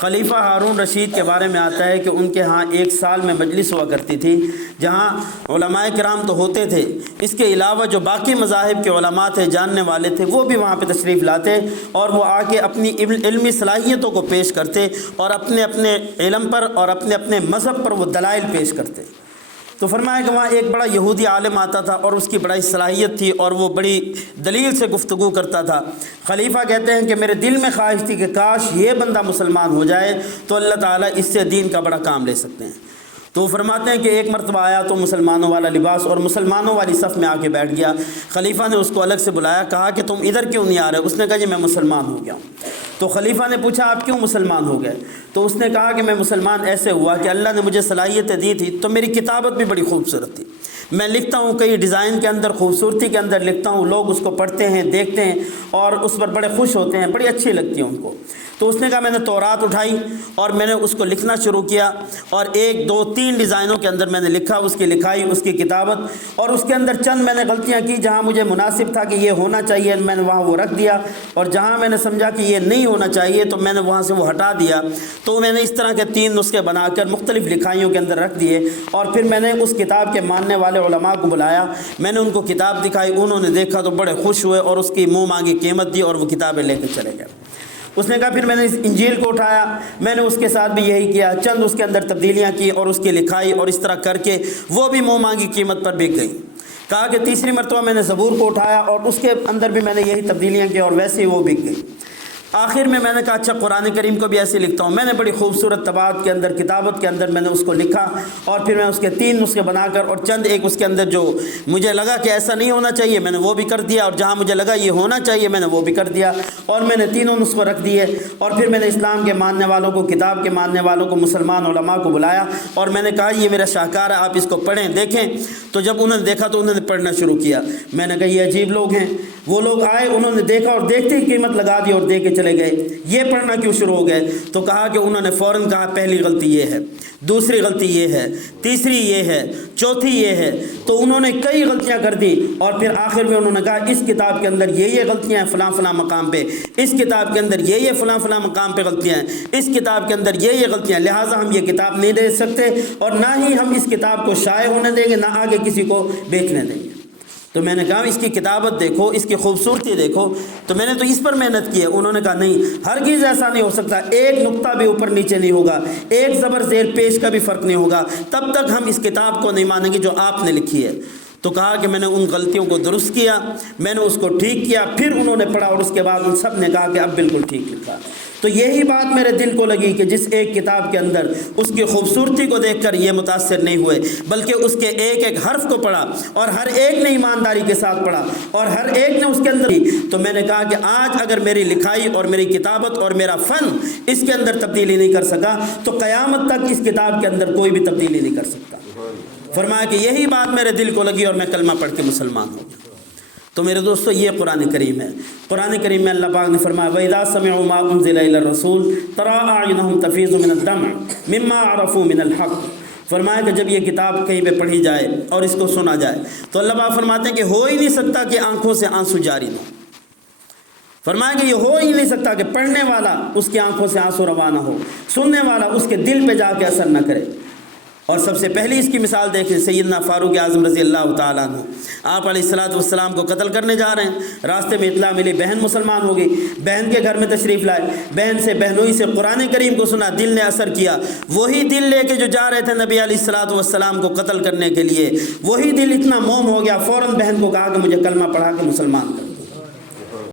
خلیفہ ہارون رشید کے بارے میں آتا ہے کہ ان کے ہاں ایک سال میں مجلس ہوا کرتی تھی جہاں علماء کرام تو ہوتے تھے، اس کے علاوہ جو باقی مذاہب کے علماء تھے، جاننے والے تھے، وہ بھی وہاں پہ تشریف لاتے اور وہ آ کے اپنی علمی صلاحیتوں کو پیش کرتے اور اپنے اپنے علم پر اور اپنے اپنے مذہب پر وہ دلائل پیش کرتے۔ تو فرمایا کہ وہاں ایک بڑا یہودی عالم آتا تھا اور اس کی بڑی صلاحیت تھی اور وہ بڑی دلیل سے گفتگو کرتا تھا۔ خلیفہ کہتے ہیں کہ میرے دل میں خواہش تھی کہ کاش یہ بندہ مسلمان ہو جائے تو اللہ تعالیٰ اس سے دین کا بڑا کام لے سکتے ہیں۔ تو وہ فرماتے ہیں کہ ایک مرتبہ آیا تو مسلمانوں والا لباس اور مسلمانوں والی صف میں آ کے بیٹھ گیا۔ خلیفہ نے اس کو الگ سے بلایا، کہا کہ تم ادھر کیوں نہیں آ رہے؟ اس نے کہا جی میں مسلمان ہو گیا ہوں۔ تو خلیفہ نے پوچھا آپ کیوں مسلمان ہو گئے؟ تو اس نے کہا کہ میں مسلمان ایسے ہوا کہ اللہ نے مجھے صلاحیتیں دی تھی تو میری کتابت بھی بڑی خوبصورت تھی، میں لکھتا ہوں کئی ڈیزائن کے اندر، خوبصورتی کے اندر لکھتا ہوں، لوگ اس کو پڑھتے ہیں، دیکھتے ہیں اور اس پر بڑے خوش ہوتے ہیں، بڑی اچھی لگتی ہے ان کو۔ تو اس نے کہا میں نے تورات اٹھائی اور میں نے اس کو لکھنا شروع کیا اور 1 2 3 ڈیزائنوں کے اندر میں نے لکھا، اس کی لکھائی، اس کی کتابت، اور اس کے اندر چند میں نے غلطیاں کی، جہاں مجھے مناسب تھا کہ یہ ہونا چاہیے میں نے وہاں وہ رکھ دیا، اور جہاں میں نے سمجھا کہ یہ نہیں ہونا چاہیے تو میں نے وہاں سے وہ ہٹا دیا۔ تو میں نے اس طرح کے 3 نسخے بنا کر مختلف لکھائیوں کے اندر رکھ دیے، اور پھر میں نے اس کتاب کے ماننے والے علماء کو بلایا، میں نے ان کو کتاب دکھائی، انہوں نے دیکھا تو بڑے خوش ہوئے اور اس کی منہ مانگی قیمت دی اور وہ کتابیں لے کے چلے گئے۔ اس نے کہا پھر میں نے اس انجیل کو اٹھایا، میں نے اس کے ساتھ بھی یہی کیا، چند اس کے اندر تبدیلیاں کی اور اس کی لکھائی، اور اس طرح کر کے وہ بھی منہ مانگی قیمت پر بک گئی۔ کہا کہ تیسری مرتبہ میں نے زبور کو اٹھایا اور اس کے اندر بھی میں نے یہی تبدیلیاں کی اور ویسے ہی وہ بک گئی۔ آخر میں نے کہا اچھا قرآن کریم کو بھی ایسے لکھتا ہوں۔ میں نے بڑی خوبصورت طباعت کے اندر، کتابت کے اندر میں نے اس کو لکھا، اور پھر میں اس کے 3 نسخے بنا کر اور چند ایک اس کے اندر جو مجھے لگا کہ ایسا نہیں ہونا چاہیے میں نے وہ بھی کر دیا، اور جہاں مجھے لگا یہ ہونا چاہیے میں نے وہ بھی کر دیا، اور میں نے 3 نسخے رکھ دیے۔ اور پھر میں نے اسلام کے ماننے والوں کو، کتاب کے ماننے والوں کو، مسلمان علماء کو بلایا اور میں نے کہا یہ میرا شاہکار ہے، آپ اس کو پڑھیں دیکھیں۔ تو جب انہوں نے دیکھا تو انہوں نے پڑھنا شروع کیا۔ میں نے کہا یہ عجیب لوگ ہیں۔ وہ لوگ آئے، انہوں نے دیکھا اور دیکھتے ہی قیمت لگا دی اور دے کے چلے گئے۔ یہ پڑھنا کیوں شروع ہو گئے؟ تو کہا کہ انہوں نے فوراً کہا پہلی غلطی یہ ہے، دوسری غلطی یہ ہے، تیسری یہ ہے، چوتھی یہ ہے۔ تو انہوں نے کئی غلطیاں کر دی، اور پھر آخر میں انہوں نے کہا اس کتاب کے اندر یہ غلطیاں ہیں فلاں فلاں مقام پہ، اس کتاب کے اندر یہ فلاں فلاں مقام پہ غلطیاں ہیں، اس کتاب کے اندر یہ غلطیاں، لہٰذا ہم یہ کتاب نہیں دے سکتے اور نہ ہی ہم اس کتاب کو شائع ہونے دیں گے، نہ آگے کسی کو بیچنے دیں گے۔ تو میں نے کہا اس کی کتابت دیکھو، اس کی خوبصورتی دیکھو، تو میں نے تو اس پر محنت کی ہے۔ انہوں نے کہا نہیں، ہرگز ایسا نہیں ہو سکتا، ایک نقطہ بھی اوپر نیچے نہیں ہوگا، ایک زبر زیر پیش کا بھی فرق نہیں ہوگا، تب تک ہم اس کتاب کو نہیں مانیں گے جو آپ نے لکھی ہے۔ تو کہا کہ میں نے ان غلطیوں کو درست کیا، میں نے اس کو ٹھیک کیا، پھر انہوں نے پڑھا اور اس کے بعد ان سب نے کہا کہ اب بالکل ٹھیک لکھا۔ تو یہی بات میرے دل کو لگی کہ جس ایک کتاب کے اندر اس کی خوبصورتی کو دیکھ کر یہ متاثر نہیں ہوئے، بلکہ اس کے ایک ایک حرف کو پڑھا اور ہر ایک نے ایمانداری کے ساتھ پڑھا اور ہر ایک نے اس کے اندر، تو میں نے کہا کہ آج اگر میری لکھائی اور میری کتابت اور میرا فن اس کے اندر تبدیلی نہیں کر سکا تو قیامت تک اس کتاب کے اندر کوئی بھی تبدیلی نہیں کر سکتا۔ فرمایا کہ یہی بات میرے دل کو لگی اور میں کلمہ پڑھ کے مسلمان ہو گیا۔ تو میرے دوستو یہ قرآن کریم ہے۔ قرآن کریم میں اللہ پاک نے فرمایا وَإِذَا سَمِعُوا مَا أُنزِلَ إِلَى الرَّسُولِ تَرَىٰ أَعْيُنَهُمْ تَفِيضُ مِنَ الدَّمْعِ مِمَّا عَرَفُوا مِنَ الْحَقِّ۔ فرمایا کہ جب یہ کتاب کہیں پہ پڑھی جائے اور اس کو سنا جائے تو اللہ پاک فرماتے ہیں کہ ہو ہی نہیں سکتا کہ آنکھوں سے آنسو جاری نہ ہو۔ فرمایا کہ یہ ہو ہی نہیں سکتا کہ پڑھنے والا اس کی آنکھوں سے آنسو روا نہ ہو، سننے والا اس کے دل پہ جا کے اثر نہ کرے۔ اور سب سے پہلی اس کی مثال دیکھیں، سیدنا فاروق اعظم رضی اللہ تعالیٰ عنہ، آپ علیہ الصلوۃ والسلام کو قتل کرنے جا رہے ہیں، راستے میں اطلاع ملی بہن مسلمان ہو گئی، بہن کے گھر میں تشریف لائے، بہن سے بہنوئی سے قرآن کریم کو سنا، دل نے اثر کیا، وہی دل لے کے جو جا رہے تھے نبی علیہ الصلوۃ والسلام کو قتل کرنے کے لیے، وہی دل اتنا موم ہو گیا، فوراً بہن کو کہا کہ مجھے کلمہ پڑھا کے مسلمان کر۔